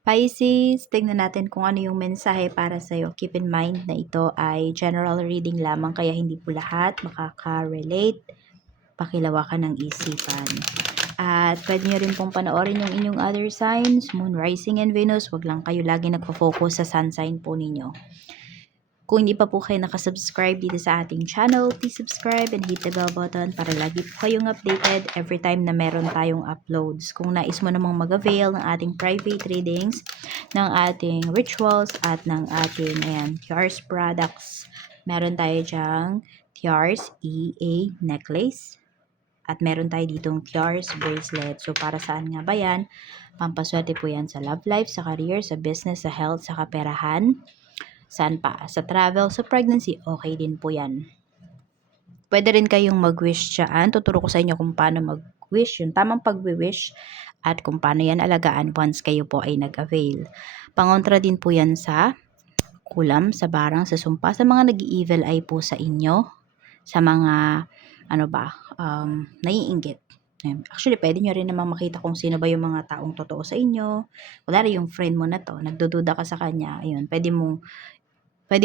Pisces, tignan natin kung ano yung mensahe para sa'yo. Keep in mind na ito ay general reading lamang kaya hindi po lahat makaka-relate. Pakilawakan ng isipan. At pwede nyo rin pong panoorin yung inyong other signs, Moon, Rising, and Venus. Huwag lang kayo lagi nagpo-focus sa sun sign po ninyo. Kung hindi pa po kayo nakasubscribe dito sa ating channel, please subscribe and hit the bell button para lagi po kayong updated every time na meron tayong uploads. Kung nais mo namang mag-avail ng ating private readings, ng ating rituals, at ng ating Tiars products, meron tayo dyang Tiars EA necklace. At meron tayo ditong Tiars bracelet. So, para saan nga ba yan? Pampaswerte po yan sa love life, sa career, sa business, sa health, sa kaperahan. Saan pa? Sa travel, sa pregnancy, okay din po yan. Pwede rin kayong mag-wish dyan. Tuturo ko sa inyo kung paano mag-wish, yung tamang pag-wish, at kung paano yan alagaan once kayo po ay nag-avail. Pangontra din po yan sa kulam, sa barang, sa sumpa, sa mga nag-i-evil eye po sa inyo, sa mga, naiinggit. Actually, pwede nyo rin naman makita kung sino ba yung mga taong totoo sa inyo. Wala rin yung friend mo na to, nagdududa ka sa kanya, ayun, pwede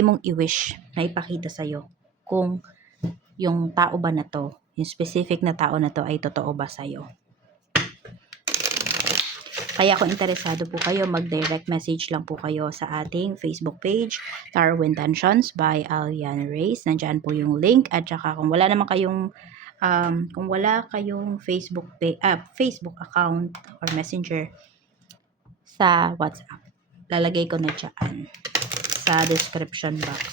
mong i-wish na ipakita sa'yo kung yung tao ba na to, yung specific na tao na to ay totoo ba sa'yo. Kaya kung interesado po kayo, mag-direct message lang po kayo sa ating Facebook page, Tarot Intentions by Alian Reyes. Nandyan po yung link. At saka kung wala kayong Facebook account or messenger sa WhatsApp, lalagay ko na dyan sa description box.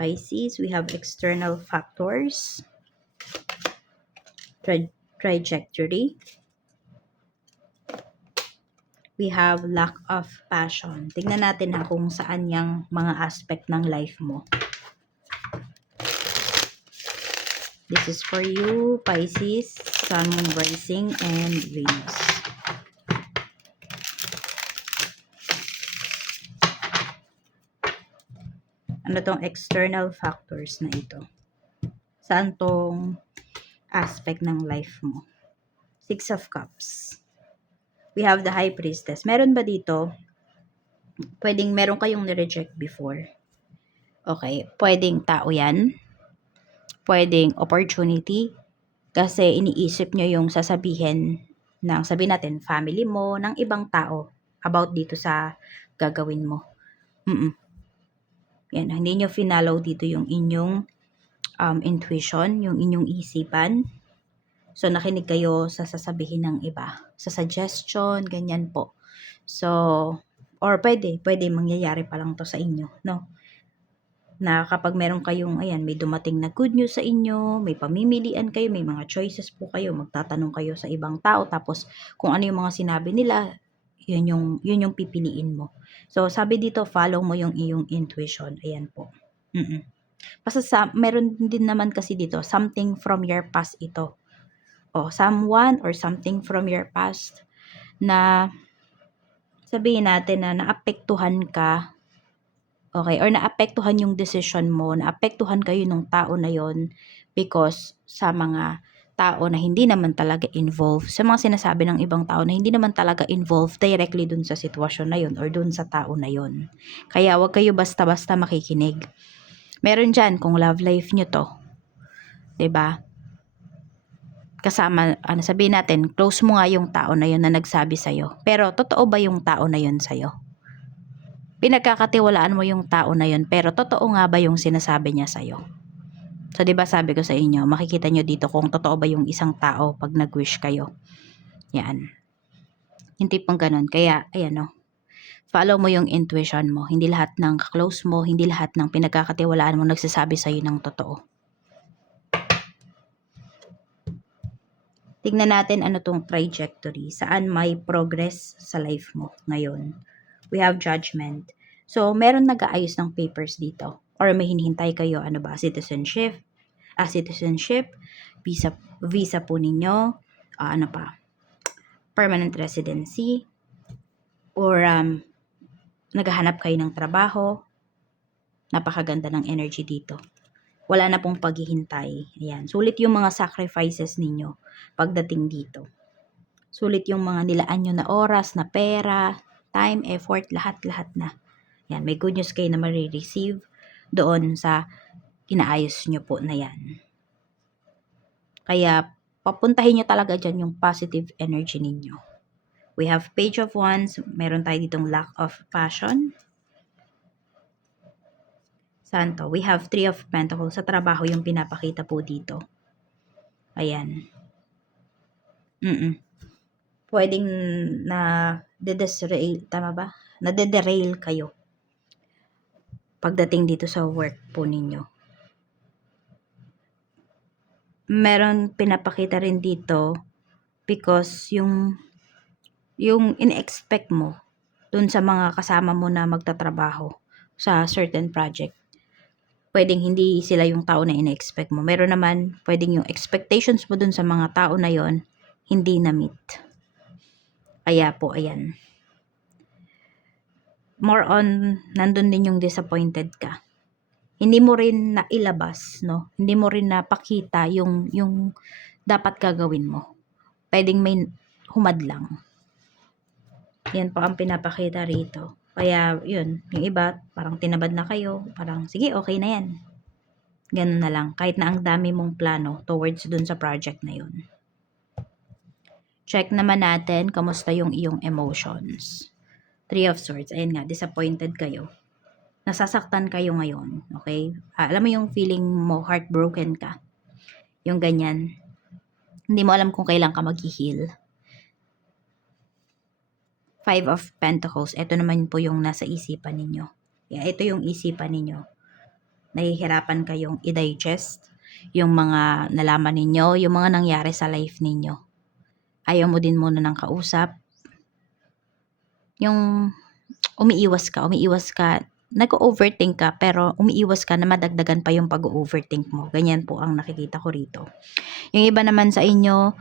Pisces, we have external factors, trajectory, we have lack of passion. Tignan natin kung saan yung mga aspect ng life mo. This is for you, Pisces, Sun, Moon, Rising, and Venus. Ano tong external factors na ito? Saan tong aspect ng life mo? Six of Cups. We have the High Priestess. Meron ba dito? Meron kayong nireject before. Okay. Pwedeng tao yan. Pwedeng opportunity. Kasi iniisip nyo yung sasabihin ng, sabihin natin, family mo, ng ibang tao about dito sa gagawin mo. Yan, hindi nyo finallow dito yung inyong intuition, yung inyong isipan. So, nakinig kayo sa sasabihin ng iba. Sa suggestion, ganyan po. So, or pwede mangyayari pa lang to sa inyo, no? Na kapag meron kayong, may dumating na good news sa inyo, may pamimilian kayo, may mga choices po kayo, magtatanong kayo sa ibang tao, tapos kung ano yung mga sinabi nila, yun yung pipiliin mo. So, sabi dito, follow mo yung iyong intuition. Ayan po. Basta meron din naman kasi dito, something from your past ito. O, someone or something from your past na sabihin natin na naapektuhan ka, okay, or naapektuhan yung decision mo, naapektuhan kayo ng tao na yon because sa mga tao na hindi naman talaga involved, sa mga sinasabi ng ibang tao na hindi naman talaga involved directly dun sa sitwasyon na yon or dun sa tao na yon. Kaya wag kayo basta-basta makikinig. Meron dyan, kung love life nyo to, 'di ba? Kasama, sabihin natin, close mo nga yung tao na yon na nagsabi sa'yo. Pero, totoo ba yung tao na yon sa'yo? Pinagkakatiwalaan mo yung tao na yon, pero totoo nga ba yung sinasabi niya sa'yo? So, diba sabi ko sa inyo, makikita nyo dito kung totoo ba yung isang tao pag nag-wish kayo. Yan. Yung tipong ganun. Kaya, follow mo yung intuition mo. Hindi lahat ng close mo, hindi lahat ng pinagkakatiwalaan mo nagsasabi sa'yo ng totoo. Tignan natin ano tong trajectory. Saan may progress sa life mo ngayon. We have judgment. So, meron nag-aayos ng papers dito. Or may hinihintay kayo, citizenship, visa po ninyo, permanent residency, or naghahanap kayo ng trabaho. Napakaganda ng energy dito. Wala na pong paghihintay. Ayan. Sulit yung mga sacrifices ninyo pagdating dito. Sulit yung mga nilaan nyo na oras, na pera, time, effort, lahat-lahat na. Yan, may good news kayo na marireceive doon sa inaayos nyo po na yan. Kaya, papuntahin nyo talaga dyan yung positive energy ninyo. We have Page of Wands, meron tayo ditong lack of passion. Santo, we have Three of Pentacles, sa trabaho yung pinapakita po dito. Ayan. Pwedeng na de-derail, tama ba? Na-derail kayo pagdating dito sa work po ninyo. Meron pinapakita rin dito because yung in-expect mo dun sa mga kasama mo na magtatrabaho sa certain project. Pwedeng hindi sila yung tao na in-expect mo. Meron naman, pwedeng yung expectations mo dun sa mga tao na yon hindi na-meet. Kaya po, ayan. More on, nandun din yung disappointed ka. Hindi mo rin nailabas, no? Hindi mo rin napakita yung dapat gagawin mo. Pwedeng may humadlang. Yan po ang pinapakita rito. Kaya, yun, yung iba, parang tinabad na kayo. Parang, sige, okay na yan. Ganun na lang. Kahit na ang dami mong plano towards dun sa project na yun. Check naman natin, kamusta yung iyong emotions. Three of Swords. Ayun nga, disappointed kayo. Nasasaktan kayo ngayon. Okay? Alam mo yung feeling mo, heartbroken ka. Yung ganyan. Hindi mo alam kung kailan ka mag-heal. Five of Pentacles. Ito naman po yung nasa isipan ninyo. Yeah, ito yung isipan ninyo. Nahihirapan kayong i-digest yung mga nalaman ninyo, yung mga nangyari sa life ninyo. Ayaw mo din muna ng kausap. Yung umiiwas ka, nag-overthink ka, pero umiiwas ka na madagdagan pa yung pag-overthink mo. Ganyan po ang nakikita ko rito. Yung iba naman sa inyo,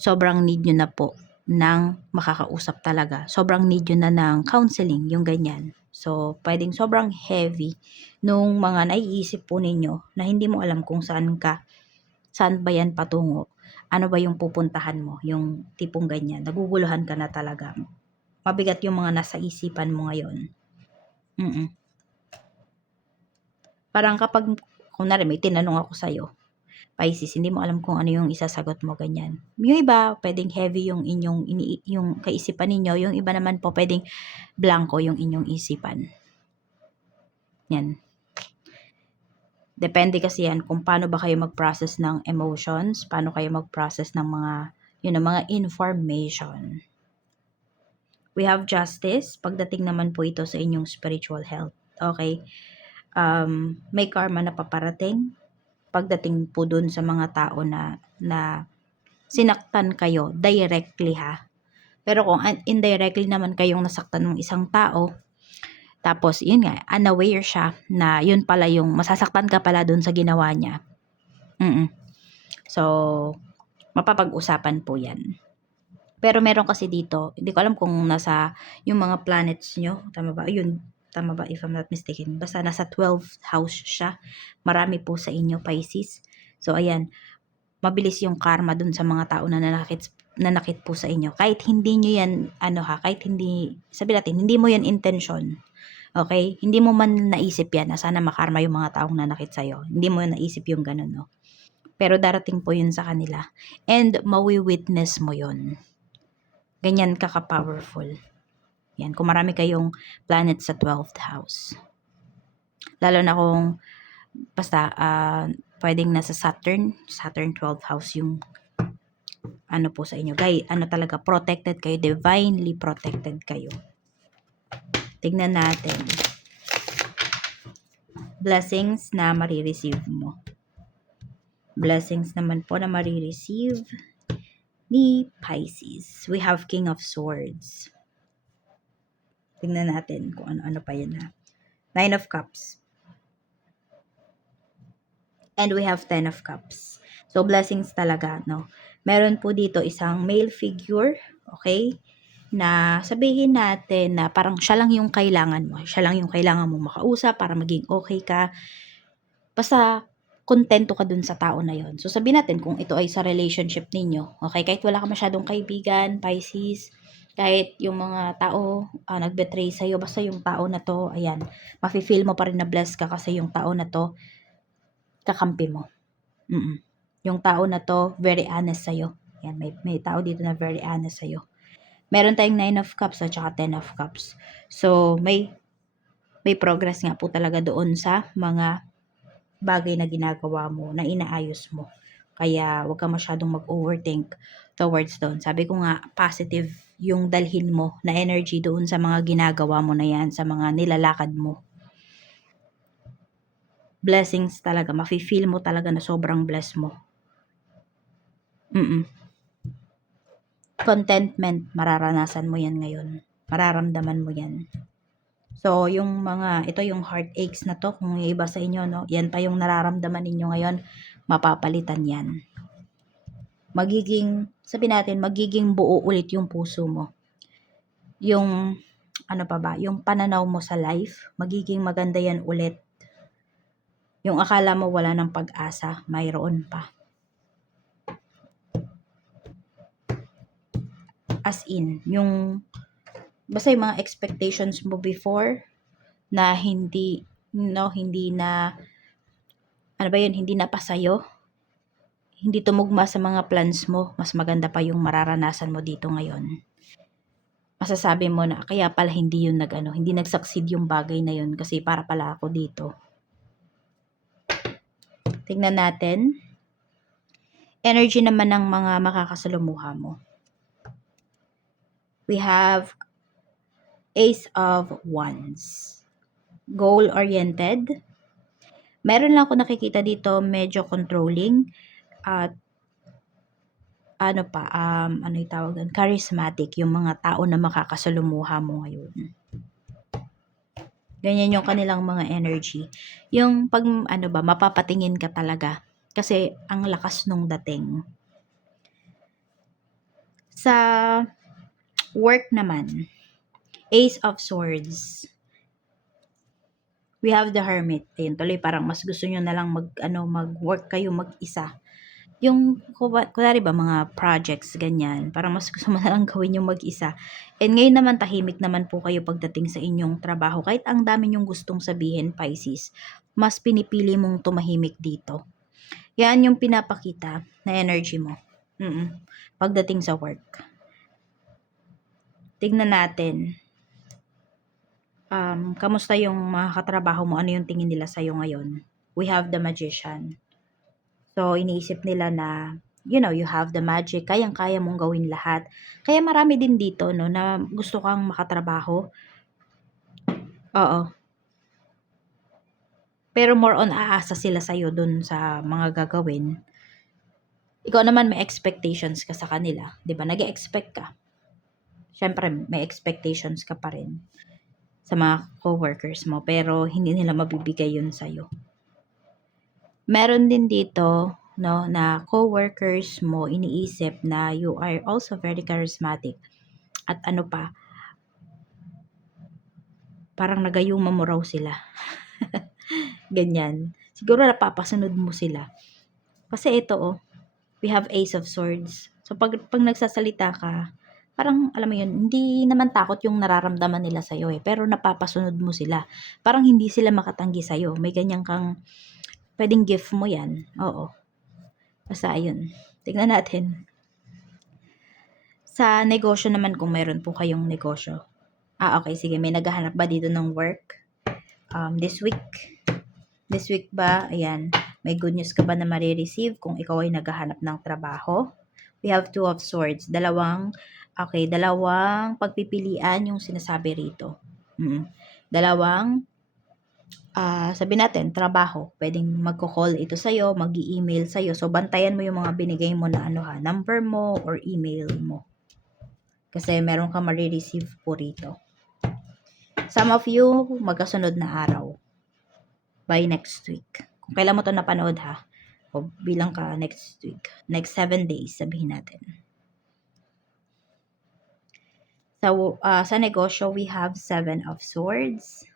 sobrang need nyo na po ng makakausap talaga. Sobrang need nyo na ng counseling, yung ganyan. So, pwedeng sobrang heavy nung mga naiisip po ninyo na hindi mo alam kung saan ba yan patungo. Ano ba yung pupuntahan mo, yung tipong ganyan. Naguguluhan ka na talaga. Mabigat yung mga nasa isipan mo ngayon. Parang kapag, kunwari may tinanong ako sa'yo, Pisces, hindi mo alam kung ano yung isasagot mo, ganyan. Yung iba, pwedeng heavy yung yung kaisipan ninyo. Yung iba naman po, pwedeng blanco yung inyong isipan. Yan. Depende kasi yan kung paano ba kayo mag-process ng emotions, paano kayo mag-process ng mga information. We have Justice. Pagdating naman po ito sa inyong spiritual health. Okay? May karma na paparating pagdating po dun sa mga tao na sinaktan kayo directly ha. Pero kung indirectly naman kayong nasaktan ng isang tao, tapos yun nga, unaware siya na yun pala yung masasaktan ka pala dun sa ginawa niya. So, mapapag-usapan po yan. Pero meron kasi dito, hindi ko alam kung nasa yung mga planets nyo, tama ba? Yun, tama ba if I'm not mistaken? Basta nasa 12th house siya. Marami po sa inyo, Pisces. So, ayan, mabilis yung karma dun sa mga tao na nanakit po sa inyo. Kahit hindi nyo yan, kahit hindi, sabi natin, hindi mo yan intention. Okay? Hindi mo man naisip yan na sana makarma yung mga taong nanakit sa'yo. Hindi mo naisip yung ganun, no? Pero darating po yun sa kanila. And mawi-witness mo yun. Ganyan ka-powerful. Yan, kung marami kayong planet sa 12th house. Lalo na kung basta pwedeng nasa Saturn 12th house yung po sa inyo. Talaga protected kayo, divinely protected kayo. Tignan natin. Blessings na marireceive mo. Blessings naman po na marireceive ni Pisces. We have King of Swords. Tingnan natin kung ano pa yan ha. Nine of Cups. And we have 10 of Cups. So, blessings talaga, no? Meron po dito isang male figure, okay? Na sabihin natin na parang siya lang yung kailangan mo. Siya lang yung kailangan mo makausap para maging okay ka. Basta, kontento ka dun sa tao na yon. So, sabihin natin kung ito ay sa relationship ninyo. Okay, kahit wala ka masyadong kaibigan, Pisces, kahit yung mga tao nag-betray sa'yo, basta yung tao na to, ayan, mafe-feel mo pa rin na blessed ka kasi yung tao na to, kakampi mo. Yung tao na to, very honest sa'yo. Ayan, may tao dito na very honest sa'yo. Meron tayong 9 of Cups at saka 10 of Cups. So, may progress nga po talaga doon sa mga bagay na ginagawa mo, na inaayos mo. Kaya, huwag ka masyadong mag-overthink towards doon. Sabi ko nga, positive yung dalhin mo na energy doon sa mga ginagawa mo na yan, sa mga nilalakad mo. Blessings talaga. Mafe-feel mo talaga na sobrang blessed mo. Contentment, mararanasan mo yan ngayon. Mararamdaman mo yan. So, ito yung heartaches na to, kung yung iba sa inyo, no, yan pa yung nararamdaman ninyo ngayon, mapapalitan yan. Magiging buo ulit yung puso mo. Yung, yung pananaw mo sa life, magiging maganda yan ulit. Yung akala mo wala ng pag-asa, mayroon pa. As in, basta yung mga expectations mo before, na hindi na hindi na pasayo, hindi tumugma sa mga plans mo, mas maganda pa yung mararanasan mo dito ngayon. Masasabi mo na kaya pala hindi nag-succeed yung bagay na yun kasi para pala ako dito. Tingnan natin. Energy naman ng mga makakasalumuha mo. We have Ace of Wands. Goal-oriented. Meron lang ako nakikita dito medyo controlling at yung tawag doon, charismatic yung mga tao na makakasalumuha mo ngayon. Ganyan yung kanilang mga energy. Yung mapapatingin ka talaga kasi ang lakas nung dating. Sa work naman, Ace of Swords. We have the Hermit. Ayun, tuloy parang mas gusto nyo na lang mag-work kayo mag-isa. Yung, kunwari ba, mga projects, ganyan, parang mas gusto mo na lang gawin yung mag-isa. And ngayon naman, tahimik naman po kayo pagdating sa inyong trabaho. Kahit ang dami nyong gustong sabihin, Pisces, mas pinipili mong tumahimik dito. Yan yung pinapakita na energy mo. Pagdating sa work. Tignan natin. Kamusta yung mga katrabaho mo? Ano yung tingin nila sa'yo ngayon? We have the Magician. So, iniisip nila na, you have the magic, kayang-kaya mong gawin lahat. Kaya marami din dito, no, na gusto kang makatrabaho. Oo. Pero more on aasa sila sa'yo dun sa mga gagawin. Ikaw naman may expectations ka sa kanila. 'Di ba? Nag-e-expect ka. Siyempre, may expectations ka pa rin sa mga coworkers mo, pero hindi nila mabibigay yun sa'yo. Meron din dito, no, na co-workers mo iniisip na you are also very charismatic. At parang nagayuma mo raw sila. Ganyan. Siguro napapasunod mo sila. Kasi ito, we have Ace of Swords. So, pag nagsasalita ka, parang, alam mo yun, hindi naman takot yung nararamdaman nila sa'yo pero napapasunod mo sila. Parang hindi sila makatanggi sa'yo. May ganyan kang, pwedeng gift mo yan. Oo. Basta ayun. Tignan natin. Sa negosyo naman, kung meron po kayong negosyo. Okay, sige. May naghahanap ba dito ng work? This week? This week ba? Ayan. May good news ka ba na marireceive kung ikaw ay naghahanap ng trabaho? We have Two of Swords. Dalawang pagpipilian yung sinasabi rito. Dalawang sabi natin, trabaho. Pwedeng magko-call ito sa'yo, mag-i-email sa'yo. So, bantayan mo yung mga binigay mo na number mo or email mo. Kasi meron ka marireceive po rito. Some of you, magkasunod na araw. By next week. Kung kailan mo to napanood ha. O bilang ka next week. Next 7 days, sabihin natin. Sa negosyo, we have 7 of Swords.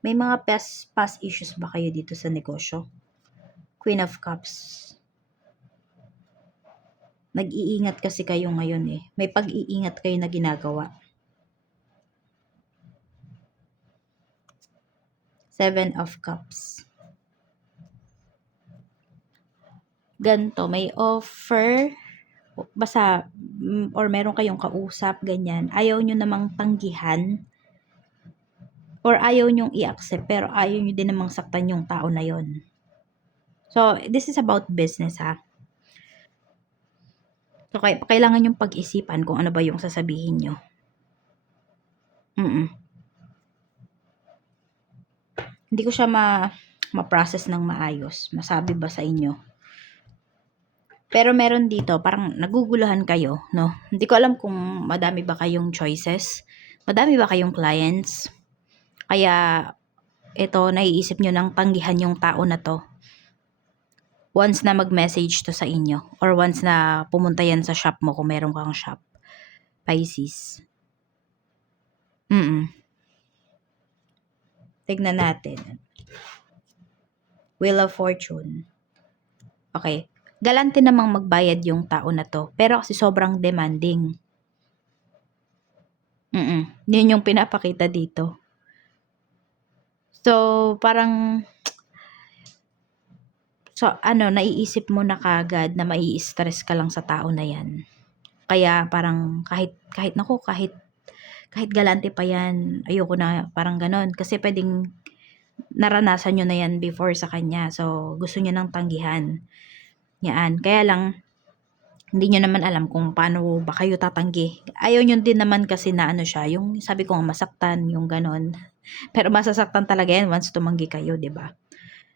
May mga past issues ba kayo dito sa negosyo? Queen of Cups. Nag-iingat kasi kayo ngayon eh. May pag-iingat kayo na ginagawa. 7 of Cups. Ganto, may offer, basta, or meron kayong kausap, ganyan. Ayaw nyo namang tanggihan, or ayaw nyong i-accept, pero ayaw nyo din namang saktan yung tao na yon. So, this is about business ha. So, kailangan yung pag-isipan kung ano ba yung sasabihin nyo. Hindi ko siya ma-process ng maayos. Masabi ba sa inyo? Pero meron dito, parang naguguluhan kayo, no? Hindi ko alam kung madami ba kayong choices. Madami ba kayong clients? Kaya, ito, naiisip nyo nang tanggihan yung tao na to. Once na mag-message to sa inyo. Or once na pumunta yan sa shop mo kung meron kang shop. Pisces. Tignan natin. Wheel of Fortune. Okay. Galante namang magbayad yung tao na to. Pero kasi sobrang demanding. Yun yung pinapakita dito. So, parang, naiisip mo na kagad na mai-stress ka lang sa tao na yan. Kaya parang kahit galante pa yan, ayoko na parang ganon. Kasi pwedeng naranasan nyo na yan before sa kanya. So, gusto nyo nang tanggihan. Yan. Kaya lang, hindi nyo naman alam kung paano ba kayo tatanggi. Ayaw nyo din naman kasi na siya, yung sabi ko masaktan, yung ganon. Pero masasaktan talaga yan once tumanggi kayo, 'di ba?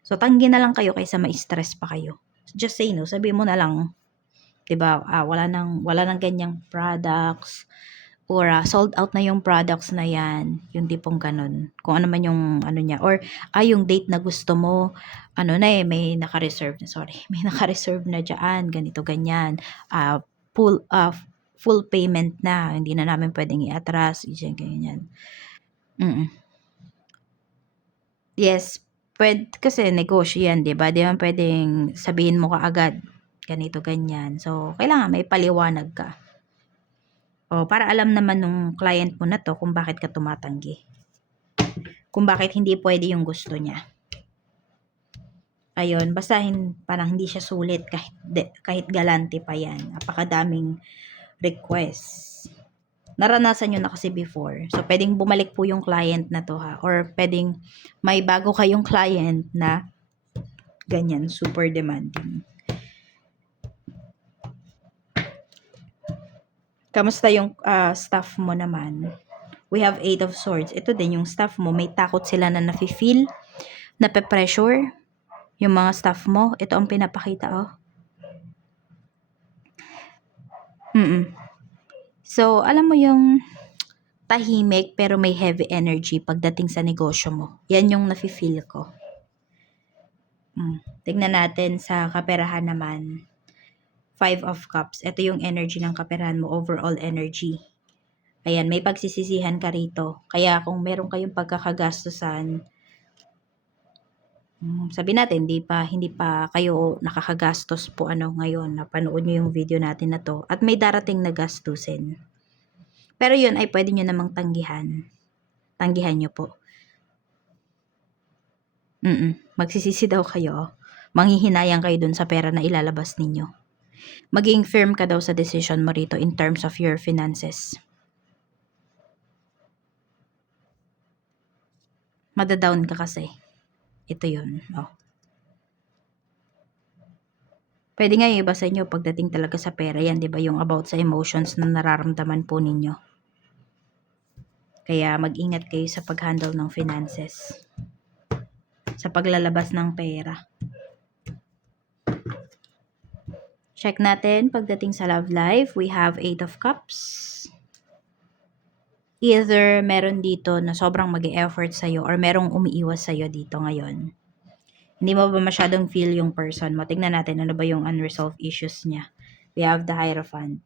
So, tanggi na lang kayo kaysa ma-stress pa kayo. Just say no. Sabi mo na lang, 'di ba? Wala nang ganyang products, or sold out na yung products na yan, yung tipong ganun. Kung ano man yung niya, or yung date na gusto mo, may naka-reserve na, may naka-reserve na diyan, ganito ganyan. Full payment na, hindi na namin pwedeng i-atras, ganyan. Yes, kasi negosyo yan, 'di ba? Di man pwedeng sabihin mo kaagad ganito ganyan. So, kailangan may paliwanag ka. Para alam naman nung client mo na to kung bakit ka tumatanggi. Kung bakit hindi pwede yung gusto niya. Ayun, basta parang hindi siya sulit kahit galante pa yan. Napakadaming requests. Naranasan nyo na kasi before. So, pwedeng bumalik po yung client na to ha. Or pwedeng may bago kayong client na ganyan, super demanding. Kamusta yung staff mo naman? We have 8 of Swords. Ito din yung staff mo. May takot sila na nafe-feel, nape-pressure yung mga staff mo. Ito ang pinapakita, oh. So, alam mo yung tahimik pero may heavy energy pagdating sa negosyo mo. Yan yung nafe-feel ko. Tignan natin sa kaperahan naman. 5 of Cups. Ito yung energy ng kaperahan mo, overall energy. Ayan, may pagsisisihan ka rito. Kaya kung meron kayong pagkakagastusan, sabi natin, hindi pa kayo nakakagastos po ngayon. Napanood nyo yung video natin na to. At may darating na gastusin. Pero yun ay pwede nyo namang tanggihan. Tanggihan nyo po. Magsisisi daw kayo. Manghihinayang kayo dun sa pera na ilalabas ninyo. Maging firm ka daw sa decision mo rito in terms of your finances. Madadown ka kasi. Ito yun. Pwede nga iba sa inyo pagdating talaga sa pera yan, di ba? Yung about sa emotions na nararamdaman po ninyo. Kaya mag-ingat kayo sa pag-handle ng finances. Sa paglalabas ng pera. Check natin pagdating sa love life. We have 8 of Cups. Either meron dito na sobrang mag-e-effort sa'yo or merong umiiwas sa'yo dito ngayon. Hindi mo ba masyadong feel yung person mo? Tingnan natin ano ba yung unresolved issues niya. We have the Hierophant.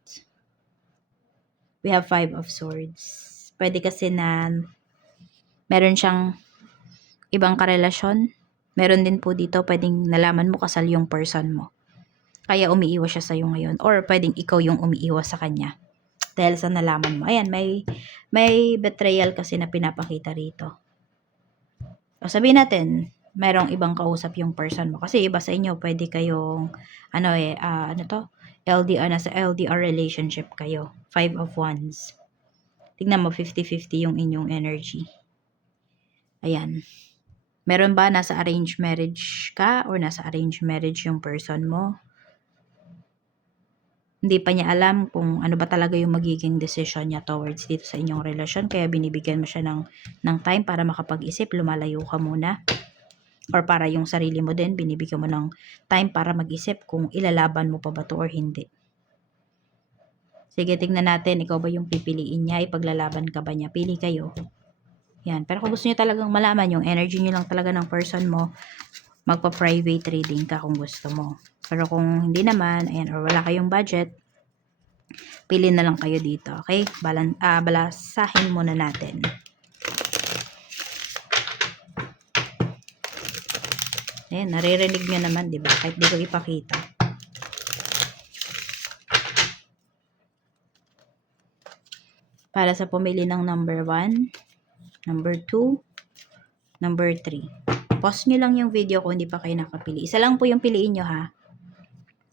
We have 5 of Swords. Pwede kasi na meron siyang ibang karelasyon. Meron din po dito, pwedeng nalaman mo kasal yung person mo. Kaya umiiwas siya sa'yo ngayon. Or pwedeng ikaw yung umiiwas sa kanya. Dahil sa nalaman mo. Ayan, may betrayal kasi na pinapakita rito. O sabihin natin, merong ibang kausap yung person mo. Kasi iba sa inyo, pwede kayong, LDR, nasa LDR relationship kayo. 5 of Wands. Tingnan mo, 50-50 yung inyong energy. Ayan. Meron ba nasa arranged marriage ka or nasa arranged marriage yung person mo? Hindi pa niya alam kung ano ba talaga yung magiging decision niya towards dito sa inyong relasyon. Kaya binibigyan mo siya ng time para makapag-isip, lumalayo ka muna. Or para yung sarili mo din, binibigyan mo ng time para mag-isip kung ilalaban mo pa ba to or hindi. Sige, tingnan natin, ikaw ba yung pipiliin niya, ipaglalaban ka ba niya, pili kayo. Yan, pero kung gusto niyo talagang malaman yung energy niyo lang talaga ng person mo, magpa-private reading ka kung gusto mo. Pero kung hindi naman, ayan, or wala kayong budget, pili na lang kayo dito, okay? Balasahin muna natin. Ayan, naririnig nyo naman, di ba? Kahit di ko ipakita. Para sa pumili ng number 1, number 2, number 3. Pause nyo lang yung video kung hindi pa kayo nakapili. Isa lang po yung piliin nyo, ha?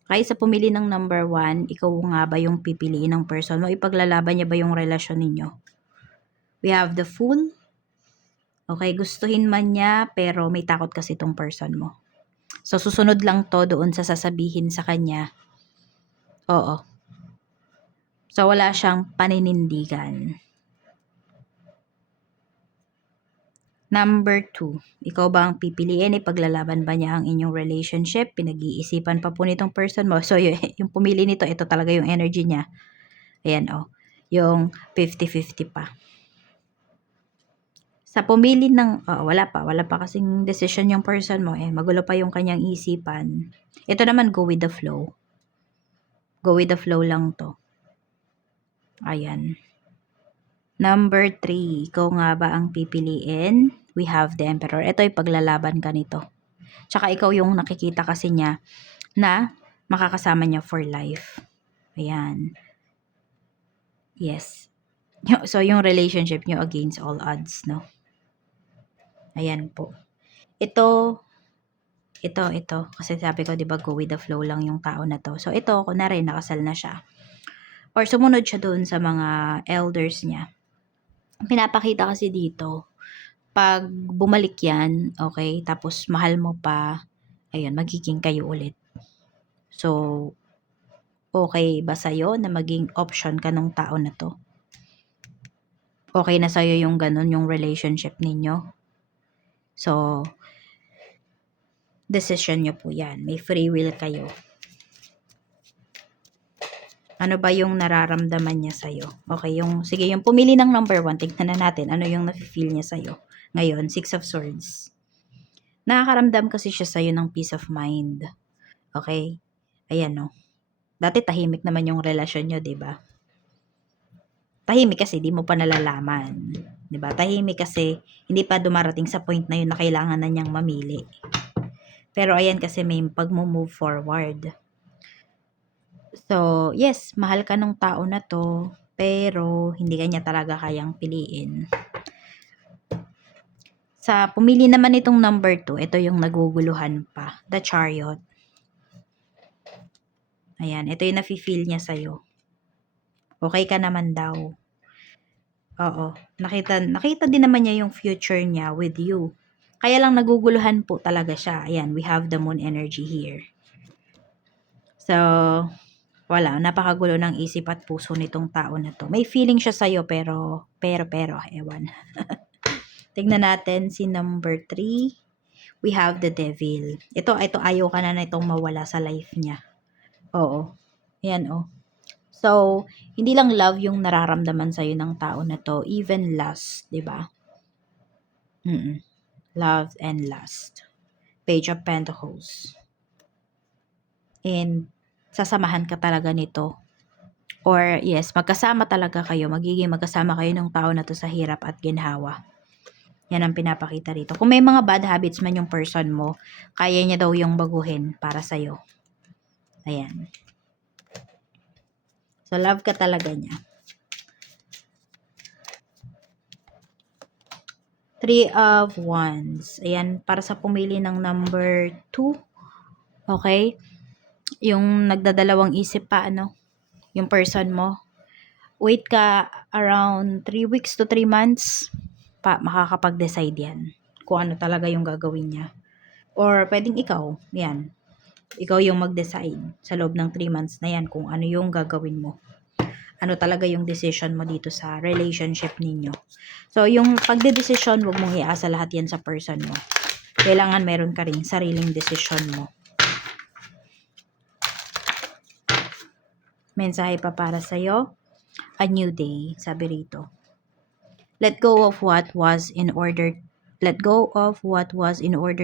Kaya sa pumili ng number 1, ikaw nga ba yung pipiliin ng person mo? Ipaglalaban niya ba yung relasyon ninyo? We have the Fool. Okay, gustuhin man niya, pero may takot kasi itong person mo. So, susunod lang to doon sa sasabihin sa kanya. Oo. So, wala siyang paninindigan. Number 2, ikaw ba ang pipiliin? Ipaglalaban ba niya ang inyong relationship? Pinag-iisipan pa po nitong person mo. So, yung pumili nito, ito talaga yung energy niya. Ayan, yung 50-50 pa. Sa pumili ng, wala pa kasing decision yung person mo, magulo pa yung kanyang isipan. Ito naman, go with the flow. Go with the flow lang to. Ayan. Number 3, ikaw nga ba ang pipiliin? We have the Emperor. Ito ay paglalaban ka nito. Tsaka ikaw yung nakikita kasi niya na makakasama niya for life. Ayan. Yes. So, yung relationship niyo against all odds, no? Ayan po. Ito. Kasi sabi ko, di ba, go with the flow lang yung tao na to. So, ito, kunwari, nakasal na siya. Or sumunod siya doon sa mga elders niya. Pinapakita kasi dito, pag bumalik yan, okay, tapos mahal mo pa, ayun, magiging kayo ulit. So, okay ba sa'yo na maging option ka nung tao na to? Okay na sa'yo yung ganun, yung relationship ninyo? So, decision nyo po yan. May free will kayo. Ano ba yung nararamdaman niya sa'yo? Okay, sige, yung pumili ng number 1, tignan na natin ano yung nafe-feel niya sa'yo. Ngayon, 6 of Swords. Nakakaramdam kasi siya sa'yo ng peace of mind. Okay? Ayan, no? Dati tahimik naman yung relasyon nyo, diba? Tahimik kasi di mo pa nalalaman. Diba? Tahimik kasi hindi pa dumarating sa point na yun na kailangan na niyang mamili. Pero ayan kasi may pag-move forward. So, yes, mahal ka ng tao na to, pero hindi ka niya talaga kayang piliin. Sa pumili naman itong number 2, ito yung naguguluhan pa. The Chariot. Ayan, ito yung nafe-feel niya sa'yo. Okay ka naman daw. Oo, nakita din naman niya yung future niya with you. Kaya lang naguguluhan po talaga siya. Ayan, we have the moon energy here. So, wala, napakagulo ng isip at puso nitong tao na to. May feeling siya sa'yo pero, ewan. Tignan natin si number 3. We have the Devil. Ito ayaw ka na itong mawala sa life niya. Oo. Ayan, So, hindi lang love yung nararamdaman sa'yo ng tao na to, even lust, di ba? Love and lust. Page of Pentacles. And, sasamahan ka talaga nito. Or, yes, magkasama talaga kayo. Magiging magkasama kayo ng tao na to sa hirap at ginhawa. Yan ang pinapakita rito. Kung may mga bad habits man yung person mo, kaya niya daw yung baguhin para sa'yo. Ayan. So, love ka talaga niya. Three of Wands. Ayan, para sa pumili ng number 2. Okay? Yung nagdadalawang isip pa, yung person mo. Wait ka around 3 weeks to 3 months pa makakapag-decide yan kung ano talaga yung gagawin niya. Or pwedeng ikaw, yan. Ikaw yung mag-decide sa loob ng 3 months na yan kung ano yung gagawin mo. Ano talaga yung decision mo dito sa relationship ninyo. So, yung pagde-decision, huwag mong iasa lahat yan sa person mo. Kailangan meron ka rin sariling decision mo. Mensahe pa para sa'yo. A new day, sabi rito. Let go of what was in order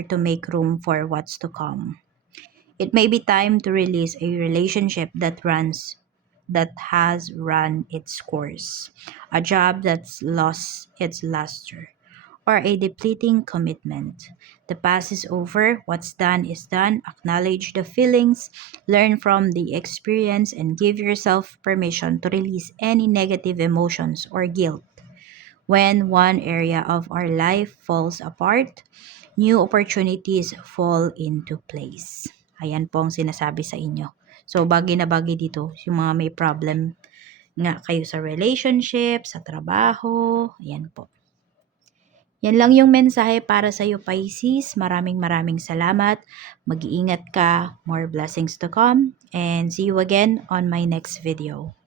to make room for what's to come. It may be time to release a relationship that has run its course, a job that's lost its luster, or a depleting commitment. The past is over, what's done is done. Acknowledge the feelings, learn from the experience, and give yourself permission to release any negative emotions or guilt. When one area of our life falls apart, new opportunities fall into place. Ayan po ang sinasabi sa inyo. So, bagay na bagay dito, yung mga may problem nga kayo sa relationship, sa trabaho, ayan po. Yan lang yung mensahe para sa iyo, Pisces. Maraming salamat. Mag-iingat ka. More blessings to come. And see you again on my next video.